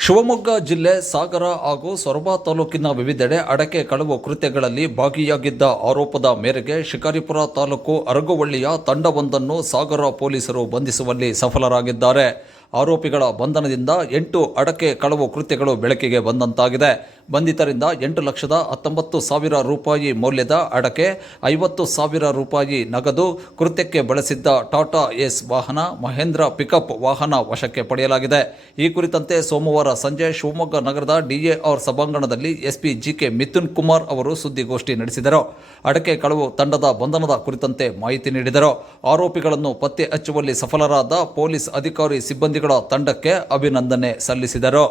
ಶಿವಮೊಗ್ಗ ಜಿಲ್ಲೆ ಸಾಗರ ಹಾಗೂ ಸೊರಬ ತಾಲೂಕಿನ ವಿವಿಧೆಡೆ ಅಡಕೆ ಕಳವು ಕೃತ್ಯಗಳಲ್ಲಿ ಭಾಗಿಯಾಗಿದ್ದ ಆರೋಪದ ಮೇರೆಗೆ ಶಿಕಾರಿಪುರ ತಾಲೂಕು ಅರಗುವಳ್ಳಿಯ ತಂಡವೊಂದನ್ನು ಸಾಗರ ಪೊಲೀಸರು ಬಂಧಿಸುವಲ್ಲಿ ಸಫಲರಾಗಿದ್ದಾರೆ. ಆರೋಪಿಗಳ ಬಂಧನದಿಂದ ಎಂಟು ಅಡಕೆ ಕಳವು ಕೃತ್ಯಗಳು ಬೆಳಕಿಗೆ ಬಂದಂತಾಗಿದೆ. ಬಂಧಿತರಿಂದ ಎಂಟು ಲಕ್ಷದ ಹತ್ತೊಂಬತ್ತು ಸಾವಿರ ರೂಪಾಯಿ ಮೌಲ್ಯದ ಅಡಕೆ, ಐವತ್ತು ಸಾವಿರ ರೂಪಾಯಿ ನಗದು ಕೃತ್ಯಕ್ಕೆ ಬಳಸಿದ್ದ ಟಾಟಾ ಎಸ್ ವಾಹನ, ಮಹೇಂದ್ರ ಪಿಕಪ್ ವಾಹನ ವಶಕ್ಕೆ ಪಡೆಯಲಾಗಿದೆ. ಈ ಕುರಿತಂತೆ ಸೋಮವಾರ ಸಂಜೆ ಶಿವಮೊಗ್ಗ ನಗರದ ಡಿಎಆರ್ ಸಭಾಂಗಣದಲ್ಲಿ ಎಸ್ಪಿ ಜಿಕೆ ಮಿಥುನ್ ಕುಮಾರ್ ಅವರು ಸುದ್ದಿಗೋಷ್ಠಿ ನಡೆಸಿದರು. ಅಡಕೆ ಕಳವು ತಂಡದ ಬಂಧನದ ಕುರಿತಂತೆ ಮಾಹಿತಿ ನೀಡಿದರು. ಆರೋಪಿಗಳನ್ನು ಪತ್ತೆ ಹಚ್ಚುವಲ್ಲಿ ಸಫಲರಾದ ಪೊಲೀಸ್ ಅಧಿಕಾರಿ ಸಿಬ್ಬಂದಿಗಳ ತಂಡಕ್ಕೆ ಅಭಿನಂದನೆ ಸಲ್ಲಿಸಿದರು.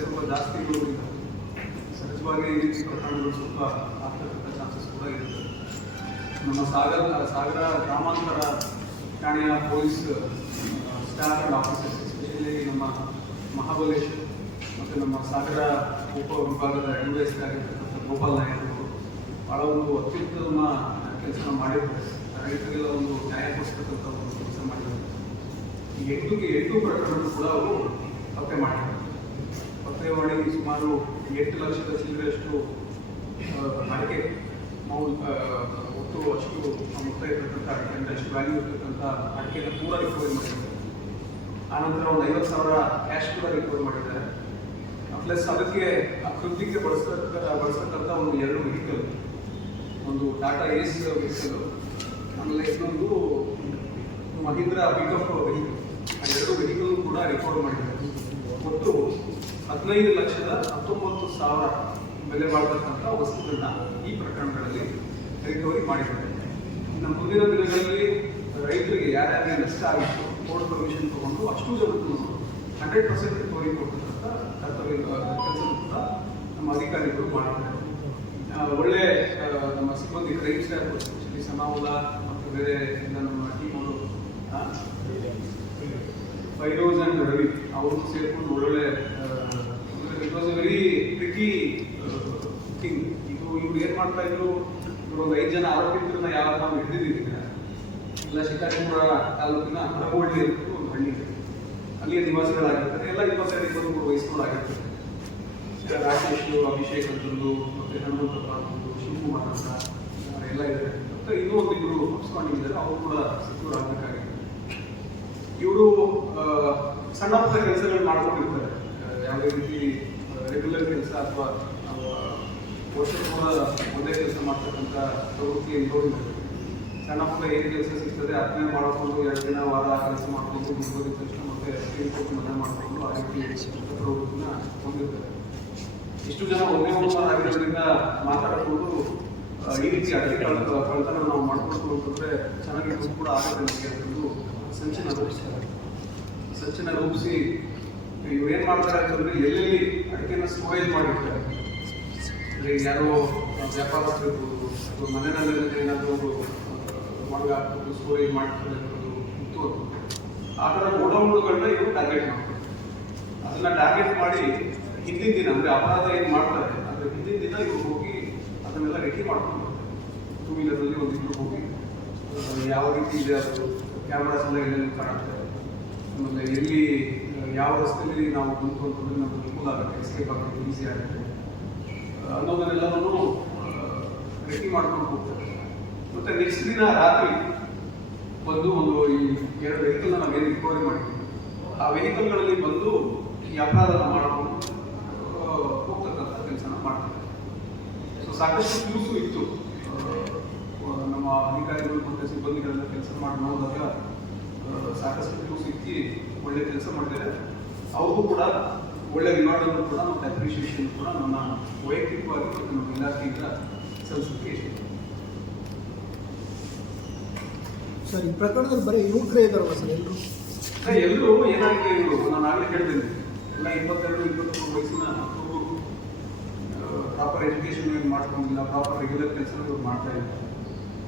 ಸ್ವಲ್ಪ ಜಾಸ್ತಿ ಸಹಜವಾಗಿ ಸ್ವಲ್ಪ ಆಗ್ತಕ್ಕಂಥ ಚಾನ್ಸಸ್ ಕೂಡ ಇರುತ್ತೆ. ನಮ್ಮ ಸಾಗರ ಸಾಗರ ಗ್ರಾಮಾಂತರ ಠಾಣೆಯ police staff and officers especially ನಮ್ಮ ಮಹಾಬಲೇಶ್ವರ್ ಮತ್ತು ನಮ್ಮ ಸಾಗರ ಉಪ ವಿಭಾಗದ ಎಂ ಎಸ್ ಆಗಿರ್ತಕ್ಕಂಥ ಗೋಪಾಲ್ ನಾಯಕ್ ಅವರು ಭಾಳ ಒಂದು ಅತ್ಯುತ್ತಮ ಕೆಲಸ ಮಾಡಿರ್ತಾರೆ ರೈತರಿಗೆಲ್ಲ ಒಂದು ನ್ಯಾಯ ಕೊಡಿಸ್ತಕ್ಕಂಥ ಒಂದು ಕೆಲಸ ಮಾಡಿದ್ದಾರೆ. ಈ ಎಂಟು ಎಂಟು ಪ್ರಕರಣಗಳು ಕೂಡ ಅವರು ಪತ್ತೆ ಮಾಡಿದ್ದಾರೆ. ಪತ್ತೆ ಮಾಡಿ ಸುಮಾರು ಎಂಟು ಲಕ್ಷದ ಚಿಲ್ಲರೆಯಷ್ಟು ಮಡಿಕೆ ಅಡಿಕೆ ಒಟ್ಟು ಅಷ್ಟು ಮೊತ್ತ ಇರ್ತಕ್ಕಂಥ ಅಡಿಕೆ ಅಷ್ಟು ವ್ಯಾಲ್ಯೂ ಇರ್ತಕ್ಕಂಥ ಅಡಿಕೆನ ಕೂಡ ರಿಕವರಿ ಮಾಡಿದ್ದಾರೆ. ಆನಂತರ ಒಂದು ಐವತ್ತು ಸಾವಿರ ಕ್ಯಾಶ್ ಕೂಡ ರಿಕವರಿ ಮಾಡಿದ್ದಾರೆ. ಪ್ಲಸ್ ಅದಕ್ಕೆ ಆ ಕೃತ್ಯಕ್ಕೆ ಬಳಸ್ತಕ್ಕ ಬಳಸ್ತಕ್ಕಂಥ ಒಂದು ಎರಡು ವೆಹಿಕಲ್ ಒಂದು ಟಾಟಾ ಏಸ್ ವೆಹಿಕಲ್ ಆಮೇಲೆ ಇನ್ನೊಂದು ಮಹೀಂದ್ರ ಪಿಕಪ್ ವೆಹಿಕಲ್ ಆ ಎರಡು ವೆಹಿಕಲ್ ಕೂಡ ರಿಕವರ್ ಮಾಡಿದ್ದಾರೆ. ಒಟ್ಟು ಹದಿನೈದು ಲಕ್ಷದ ಹತ್ತೊಂಬತ್ತು ಸಾವಿರ ಬೆಲೆ ಬಾಳ್ತಕ್ಕಂಥ ವಸ್ತುಗಳನ್ನ ಈ ಪ್ರಕರಣಗಳಲ್ಲಿ ರಿಕವರಿ ಮಾಡಿದ್ದಾರೆ ಇನ್ನು ಮುಂದಿನ ದಿನಗಳಲ್ಲಿ ರೈತರಿಗೆ ಯಾರ್ಯಾರಿಗೆ ನಷ್ಟ ಆಗಿತ್ತು ಕೋರ್ಟ್ ಪರ್ಮಿಷನ್ ತಗೊಂಡು ಅಷ್ಟು ಜನಕ್ಕೂ ಹಂಡ್ರೆಡ್ ಪರ್ಸೆಂಟ್ ರಿಕವರಿ ಕೊಡ್ತಕ್ಕಂಥ ಕರ್ತವ್ಯ ಕೆಲಸ ಕೂಡ ನಮ್ಮ ಅಧಿಕಾರಿಗಳು ಮಾಡಿದ್ದಾರೆ. ಒಳ್ಳೆ ನಮ್ಮ ಸಿಬ್ಬಂದಿ ಕ್ರೈಮ್ ಸ್ಟಾಫ್ ಸಮಾವಲ ಮತ್ತು ಬೇರೆ ನಮ್ಮ ಟೀಮ್ ಅವರು ಫೈರೋಸ್ ಅಂಡ್ ರವಿ ಅವರು ಸೇರಿಕೊಂಡು ಒಳ್ಳೊಳ್ಳೆ it was a very tricky thing ಇದು ಇವ್ರು ಏನ್ ಮಾಡ್ತಾ ಇದ್ರು? ಇವ್ರು ಒಂದು ಐದು ಜನ ಆರೋಗ್ಯಗಳನ್ನ ಯಾವ ನಾವು ಹಿಡಿದಿದ್ದೀವಿ ಎಲ್ಲ ಶಿಕಾರಿಪುರ ತಾಲೂಕಿನ ಹರಗೋಳ್ಳಿ ಒಂದು ಹಳ್ಳಿ. ಅಲ್ಲಿಯ ನಿವಾಸಿಗಳಾಗಿರ್ತಾರೆ. ಎಲ್ಲ ಇಪ್ಪತ್ತೆರಡು ಇಪ್ಪತ್ತ್ಮೂರು ವಯಸ್ಸುಗಳಾಗಿರ್ತಾರೆ ರಾಕೇಶ್, ಅಭಿಷೇಕ್ ಅಂತಂದು, ಮತ್ತೆ ಹನುಮಂತಪ್ಪ ಅಂತಂದು, ಶಿವಕುಮಾರ್ ಅಂತ ಎಲ್ಲ ಇದ್ದಾರೆ. ಮತ್ತೆ ಇನ್ನೂ ಒಂದಿಬ್ಬರು ಮುಗಿಸ್ಕೊಂಡಿದ್ದಾರೆ ಅವರು ಕೂಡ ಸಚಿವರು ಆಗಬೇಕಾಗಿದೆ ಇವರು ಸಣ್ಣ ಪುಟ್ಟ ಕೆಲಸಗಳು ಮಾಡ್ಕೊಂಡಿರ್ತಾರೆ. ಯಾವುದೇ ರೀತಿ ರೆಗ್ಯುಲರ್ ಕೆಲಸ ಅಥವಾ ವರ್ಷ ಕೂಡ ಒಂದೇ ಕೆಲಸ ಮಾಡ್ತಕ್ಕಂಥ ಪ್ರವೃತ್ತಿ ನೋಡಿದ್ದಾರೆ ಸಣ್ಣ ಪುಟ್ಟ ಏನು ಕೆಲಸ ಸಿಗ್ತದೆ, ಅದನ್ನೇ ಮಾಡಿಕೊಂಡು ಎರಡು ದಿನ, ವಾರ ಕೆಲಸ ಮಾಡ್ಕೊಂಡು ಮುಂದುವರಿದ ತಕ್ಷಣ ಮತ್ತೆ ಸ್ಕ್ರೀನ್ ಮನೆ ಮಾಡಿಕೊಂಡು ಆ ರೀತಿ ಪ್ರವೃತ್ತಿನ ಹೊಂದಿರ್ತಾರೆ. ಇಷ್ಟು ಜನ ಒಂದೇ ಒಂದು ಆಗಿರೋದ್ರಿಂದ ಮಾತಾಡಿಕೊಂಡು ಈ ರೀತಿ ಅಡಿಗೆ ಕಳ್ತನ ನಾವು ಮಾಡಿಕೊಂಡು ಅಂತಂದ್ರೆ ಚೆನ್ನಾಗಿ ಕೂಡ ಆಗುತ್ತೆ ನಮಗೆ ಅಂತಂದು ಸಂಚನ ರೂಪಿಸ್ತಾರೆ. ಸಂಚನ ರೂಪಿಸಿ ಇವ್ರು ಏನ್ ಮಾಡ್ತಾರೆ ಅಂತಂದ್ರೆ ಎಲ್ಲೆಲ್ಲಿ ಅಡಿಕೆನ ಸ್ಪೋಯಿಲ್ ಮಾಡಿರ್ತಾರೆ ಅಂದ್ರೆ ಯಾರೋ ವ್ಯಾಪಾರಸ್ಥರು ಇರ್ಬೋದು, ಅಥವಾ ಮನೆಯಲ್ಲಿ ಏನಾದರೂ ಒಣಗ ಹಾಕ್ಬಿಟ್ಟು ಸ್ಪೋಯಿಲ್ ಮಾಡ್ತಾರೆ ಇತ್ತು ಆ ಥರ ಗೋಡೌನ್ಗಳನ್ನ ಇವರು ಟಾರ್ಗೆಟ್ ಮಾಡ್ತಾರೆ. ಅದನ್ನ ಟಾರ್ಗೆಟ್ ಮಾಡಿ ಹಿಂದಿನ ದಿನ, ಅಂದ್ರೆ ಅಪರಾಧ ಏನು ಮಾಡ್ತಾರೆ, ಅದ್ರ ಹಿಂದಿನ ದಿನ ಇವರು ಹೋಗಿ ಅದನ್ನೆಲ್ಲ ರೆಡಿ ಮಾಡ್ಕೊಂಡು ಟೂ ವೀಲರ್ನಲ್ಲಿ ಒಂದಿಬ್ರು ಹೋಗಿ ಯಾವ ರೀತಿ ಇದೆ ಅದು ಕ್ಯಾಮ್ರಾಸ್ ಎಲ್ಲ ಏನೇನು ಕಾಣುತ್ತೆ, ಆಮೇಲೆ ಎಲ್ಲಿ ಯಾವ ರಸ್ತೆಯಲ್ಲಿ ನಾವು ಬಂತು ಅಂತಂದ್ರೆ ನಮ್ಗೆ ಅನುಕೂಲ ಆಗುತ್ತೆ ಎಸ್ಕೇಪ್ ಆಗುತ್ತೆ ಈಸಿ ಆಗುತ್ತೆ. ಅನ್ನೋದನ್ನೆಲ್ಲನೂ ರೆಡಿ ಮಾಡ್ಕೊಂಡು ಹೋಗ್ತಾರೆ ಮತ್ತೆ ನೆಕ್ಸ್ಟ್ ದಿನ ರಾತ್ರಿ ಬಂದು ಒಂದು ಈ ಎರಡು ವೆಹಿಕಲ್ನ ನಾವೇನು ರಿಕವರಿ ಮಾಡಿದ್ವಿ. ಆ ವೆಹಿಕಲ್ಗಳಲ್ಲಿ ಬಂದು ಈ ಅಪರಾಧನ ಮಾಡಿಕೊಂಡು ಹೋಗ್ತಕ್ಕಂಥ ಕೆಲಸನ ಮಾಡ್ತಾರೆ. ಸೊ ಸಾಕಷ್ಟು ಕ್ಯೂಸು ಇತ್ತು. ನಮ್ಮ ಅಧಿಕಾರಿಗಳು ಮತ್ತು ಸಿಬ್ಬಂದಿಗಳೆಲ್ಲ ಕೆಲಸ ಮಾಡಿ ನೋಡಿದಾಗ ಸಾಕಷ್ಟು ಸಿಕ್ಕಿ ಒಳ್ಳೆ ಕೆಲಸ ಮಾಡಿದ್ದಾರೆ ಅವ್ರಿಗೂ ಕೂಡ ಒಳ್ಳೆ ರಿವಾರ್ಡ್ ಅನ್ನು ಕೂಡ ಮತ್ತು ಅಪ್ರಿಷಿಯೇಷನ್ ಕೂಡ ನನ್ನ ವೈಯಕ್ತಿಕವಾಗಿ ಮತ್ತು ನಮ್ಮ ಇಲಾಖೆಯಿಂದ ಸಲ್ಲಿಸಲಿಕ್ಕೆ ಇಷ್ಟ. ಸರ್ ಈ ಪ್ರಕರಣದಲ್ಲಿ ಬರೀ ಯುವಕರೇ ಇದಾರಲ್ಲ ಸರ್ ಎಲ್ಲರೂ ಎಲ್ಲರೂ ಏನಾಗಿದೆ ಇವರು ನಾನು ಆಗಲೇ ಹೇಳ್ತೇನೆ. ಎಲ್ಲ ಇಪ್ಪತ್ತೆರಡು ಇಪ್ಪತ್ತ್ಮೂರು ವಯಸ್ಸಿನ ಮಕ್ಕಳು ಪ್ರಾಪರ್ ಎಜುಕೇಶನ್ ಏನು ಮಾಡ್ಕೊಂಡಿಲ್ಲ ಪ್ರಾಪರ್ ರೆಗ್ಯುಲರ್ ಕೆಲಸ ಮಾಡ್ತಾ ಇಲ್ಲ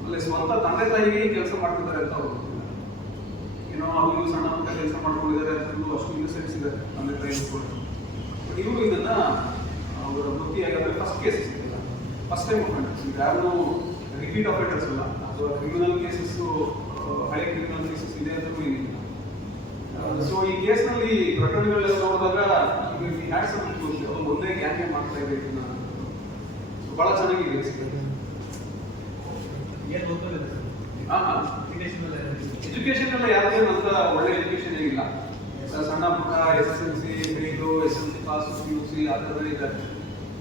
ಅಲ್ಲಿ ಸ್ವಂತ ತಂದೆ ತಾಯಿಗೆ ಕೆಲಸ ಮಾಡ್ತಿದ್ದಾರೆ ಅಂತ ಅವ್ರು. ಏನೋ ಅವರು ಸಣ್ಣ ಪುಟ್ಟ ಕೆಲಸ ಮಾಡ್ಕೊಂಡಿದ್ದಾರೆ ಅಂತಂದು ಅಷ್ಟು ಇನ್ನಸೆನ್ಸ್ ಇದೆ ತಂದೆ ಟ್ರೈನ್ ಕೂಡ. ಇವರು ಇದನ್ನ ಅವರ ವೃತ್ತಿ ಆಗಿದ್ರೆ ಫಸ್ಟ್ ಕೇಸ್ ಇದೆಲ್ಲ ಫಸ್ಟ್ ಟೈಮ್ ಅಫೆಂಡರ್ಸ್ ಯಾರು ರಿಪೀಟ್ ಅಫೆಂಡರ್ಸ್ ಅಲ್ಲ, ಅಥವಾ ಕ್ರಿಮಿನಲ್ ಕೇಸಸ್ ಹಳೆ ಕ್ರಿಮಿನಲ್ ಕೇಸಸ್ ಇದೆ ಅಂತ ಏನಿಲ್ಲ. ಸೊ ಈ ಕೇಸ್ನಲ್ಲಿ ಪ್ರಕರಣಗಳೆಲ್ಲ ನೋಡಿದಾಗ ಹ್ಯಾಡ್ ಸಮ್ ಅವ್ರು ಒಂದೇ ಗ್ಯಾಂಗ್ ಮಾಡ್ತಾ ಇದೆ ಇದನ್ನ ಬಹಳ ಚೆನ್ನಾಗಿದೆ ಸಿಗುತ್ತೆ ಎಜುಕೇಶನ್ ಎಲ್ಲ ಯಾವುದೇ ಅಂತ ಒಳ್ಳೆ ಎಜುಕೇಶನ್ ಏನಿಲ್ಲ. ಸಣ್ಣ ಪುಟ್ಟ S S L C grade S L C pass U C ಆ ಥರ ಇದೆ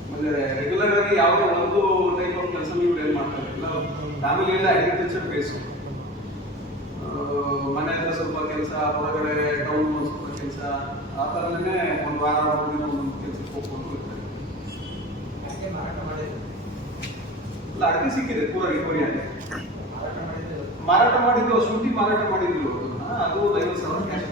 ಮತ್ತೆ ರೆಗ್ಯುಲರ್ ಆಗಿ ಯಾವುದೇ ಒಂದು ಟೈಪ್ ಆಫ್ ಕೆಲಸ ನೀವು ಏನ್ ಮಾಡ್ತಾರೆ ಎಲ್ಲ ಫ್ಯಾಮಿಲಿ ಎಲ್ಲ ಅಗ್ರಿಕಲ್ಚರ್ ಬೇಸು ಮನೆ ಹತ್ರ ಸ್ವಲ್ಪ ಕೆಲಸ ಹೊರಗಡೆ ಟೌನ್ ಸ್ವಲ್ಪ ಕೆಲಸ ಆ ಥರನೇ ಒಂದು ವಾರ ಒಂದು ಒಂದು ಕೆಲಸಕ್ಕೆ ಹೋಗ್ಕೊಂಡು ಇರ್ತಾರೆ. ಇಲ್ಲ ಅಡಿಕೆ ಸಿಕ್ಕಿದೆ ಪೂರ ರಿಕವರಿ ಆಗಿದೆ. ಮಾರಾಟ ಮಾಡಿದ್ರು ಶುಂಠಿ ಮಾರಾಟ ಮಾಡಿದ್ರು. ಅದು ಒಂದು ಐವತ್ತು ಸಾವಿರ ಕ್ಯಾಶ್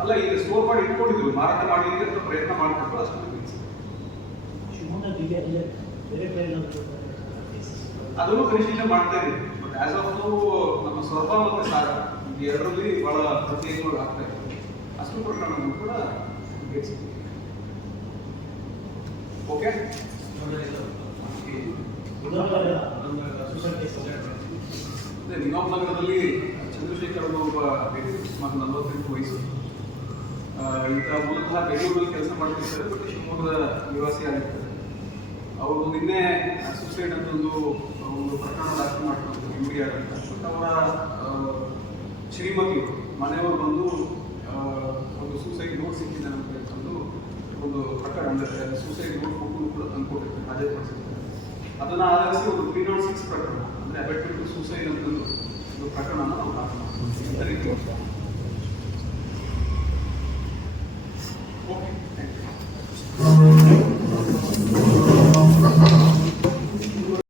ಅಲ್ಲ ಈಗ ಸ್ಟೋರ್ ಮಾಡಿ ಇಟ್ಕೊಂಡಿದ್ರು ಮಾರಾಟ ಮಾಡಲಿಕ್ಕೆ ಅಂತ ಪ್ರಯತ್ನ ಮಾಡ್ತಿದ್ರು ಅಷ್ಟು. ಅದನ್ನು ಪರಿಶೀಲನೆ ಮಾಡ್ತಾ ಇದ್ದೀವಿ. ಬಟ್ ಆಸ್ ಆಫ್ ನಮ್ಮ ಸ್ವಲ್ಪ ಮತ್ತೆ ಸಾರ. ಈ ಎರಡರಲ್ಲಿ ಬಹಳ ಪ್ರತಿಯೊಂದು ಆಗ್ತಾ ಇದೆ. ಅಷ್ಟು ಪ್ರಕರಣಗಳು ಕೂಡ ಓಕೆ ಅದೇ ನಿಗಮ ನಗರದಲ್ಲಿ ಚಂದ್ರಶೇಖರ್ ಒಬ್ಬ ಸುಮಾರು ನಲವತ್ತೆಂಟು ವಯಸ್ಸು. ಈತ ಮೂಲತಃ ಬೆಂಗಳೂರಲ್ಲಿ ಕೆಲಸ ಮಾಡ್ತಿರ್ತಾರೆ ಶಿವಮೊಗ್ಗದ ನಿವಾಸಿ ಆಗಿರ್ತಾರೆ. ಅವರು ನಿನ್ನೆ ಸುಸೈಡ್ ಅಂತ ಒಂದು ಒಂದು ಪ್ರಕರಣ ದಾಖಲು ಮಾಡ್ಕೊಂಡು ಯೂರಿಯಾ ಅಂತ. ಅವರ ಶ್ರೀಮತಿ, ಮನೆಯವರು ಬಂದು ಒಂದು ಸೂಸೈಡ್ ನೋಟ್ ಸಿಕ್ಕಿದೆ ಅಂತ ಹೇಳ್ಕೊಂಡು ಒಂದು ಪ್ರಕರಣ ಅಂದರೆ ಸೂಸೈಡ್ ನೋಟ್ ಕೊಟ್ಟು ಕೂಡ ಅದೇ ಹಾಜರುಪಡಿಸಿರ್ತಾರೆ ಅದನ್ನ ಆಧರಿಸಿ ಒಂದು ತ್ರೀ ನಾಟ್ ಸಿಕ್ಸ್ ಪ್ರಕರಣ ಅಂದರೆ ಅಬೆಟ್ಮೆಂಟ್ ಟು ಸೂಸೈಡ್ ಅಂತ ಒಂದು ಒಂದು ಪ್ರಕರಣ ನಾವು